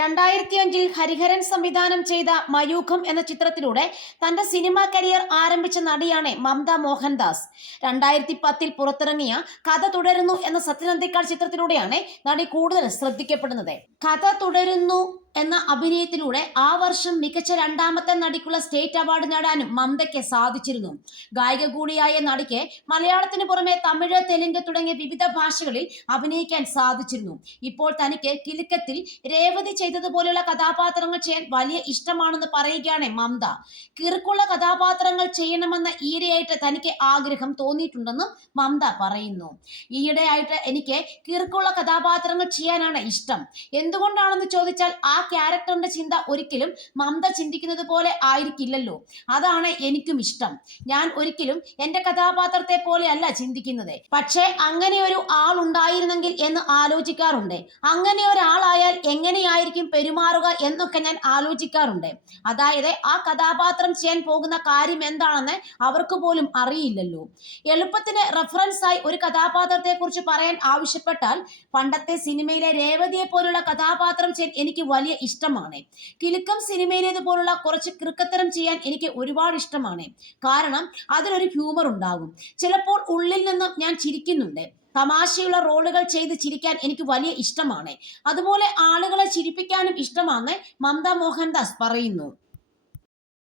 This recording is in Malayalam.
രണ്ടായിരത്തി അഞ്ചിൽ ഹരിഹരൻ സംവിധാനം ചെയ്ത മയൂഖം എന്ന ചിത്രത്തിലൂടെ തന്റെ സിനിമാ കരിയർ ആരംഭിച്ച നടിയാണ് മമത മോഹൻദാസ്. രണ്ടായിരത്തി പത്തിൽ പുറത്തിറങ്ങിയ കഥ തുടരുന്നു എന്ന സത്യനന്ദിക്കാട് ചിത്രത്തിലൂടെയാണ് നടി കൂടുതൽ ശ്രദ്ധിക്കപ്പെടുന്നത്. കഥ തുടരുന്നു എന്ന അഭിനയത്തിലൂടെ ആ വർഷം മികച്ച രണ്ടാമത്തെ നടിക്കുള്ള സ്റ്റേറ്റ് അവാർഡ് നേടാനും മമതയ്ക്ക് സാധിച്ചിരുന്നു. ഗായിക കൂടിയായ നടിക്ക് മലയാളത്തിന് പുറമെ തമിഴ് തെലുങ്ക് തുടങ്ങിയ വിവിധ ഭാഷകളിൽ അഭിനയിക്കാൻ സാധിച്ചിരുന്നു. ഇപ്പോൾ തനിക്ക് കിലുക്കത്തിൽ രേവതി ചെയ്തതുപോലെയുള്ള കഥാപാത്രങ്ങൾ ചെയ്യാൻ വലിയ ഇഷ്ടമാണെന്ന് പറയുകയാണ് മമത കിറുക്കുള്ള കഥാപാത്രങ്ങൾ ചെയ്യണമെന്ന ഈരയായിട്ട് തനിക്ക് ആഗ്രഹം തോന്നിയിട്ടുണ്ടെന്നും മമത പറയുന്നു. ഈയിടെയായിട്ട് എനിക്ക് കിറുക്കുള്ള കഥാപാത്രങ്ങൾ ചെയ്യാനാണ് ഇഷ്ടം. എന്തുകൊണ്ടാണെന്ന് ചോദിച്ചാൽ ആ ക്യാരക്ടറിന്റെ ചിന്ത ഒരിക്കലും മമത ചിന്തിക്കുന്നത് പോലെ ആയിരിക്കില്ലല്ലോ. അതാണ് എനിക്കും ഇഷ്ടം. ഞാൻ ഒരിക്കലും എന്റെ കഥാപാത്രത്തെ പോലെ അല്ല ചിന്തിക്കുന്നത്. പക്ഷേ അങ്ങനെ ഒരു ആൾ ഉണ്ടായിരുന്നെങ്കിൽ എന്ന് ആലോചിക്കാറുണ്ട്. അങ്ങനെ ഒരാളായാൽ എങ്ങനെയായിരിക്കും പെരുമാറുക എന്നൊക്കെ ഞാൻ ആലോചിക്കാറുണ്ട്. അതായത് ആ കഥാപാത്രം ചെയ്യാൻ പോകുന്ന കാര്യം എന്താണെന്ന് അവർക്ക് പോലും അറിയില്ലല്ലോ. എളുപ്പത്തിന് റെഫറൻസ് ആയി ഒരു കഥാപാത്രത്തെ കുറിച്ച് പറയാൻ ആവശ്യപ്പെട്ടാൽ പണ്ടത്തെ സിനിമയിലെ രേവതിയെ പോലുള്ള കഥാപാത്രം ചെയ്യാൻ എനിക്ക് വലിയ ഇഷ്ടമാണ്. കിലുക്കം സിനിമയിലേതുപോലുള്ള കുറച്ച് കൃക്കത്തരം ചെയ്യാൻ എനിക്ക് ഒരുപാട് ഇഷ്ടമാണ്. കാരണം അതിലൊരു ഹ്യൂമർ ഉണ്ടാകും. ചിലപ്പോൾ ഉള്ളിൽ നിന്നും ഞാൻ ചിരിക്കുന്നുണ്ട്. തമാശയുള്ള റോളുകൾ ചെയ്ത് ചിരിക്കാൻ എനിക്ക് വലിയ ഇഷ്ടമാണ്. അതുപോലെ ആളുകളെ ചിരിപ്പിക്കാനും ഇഷ്ടമാണ് മമത മോഹൻദാസ് പറയുന്നു.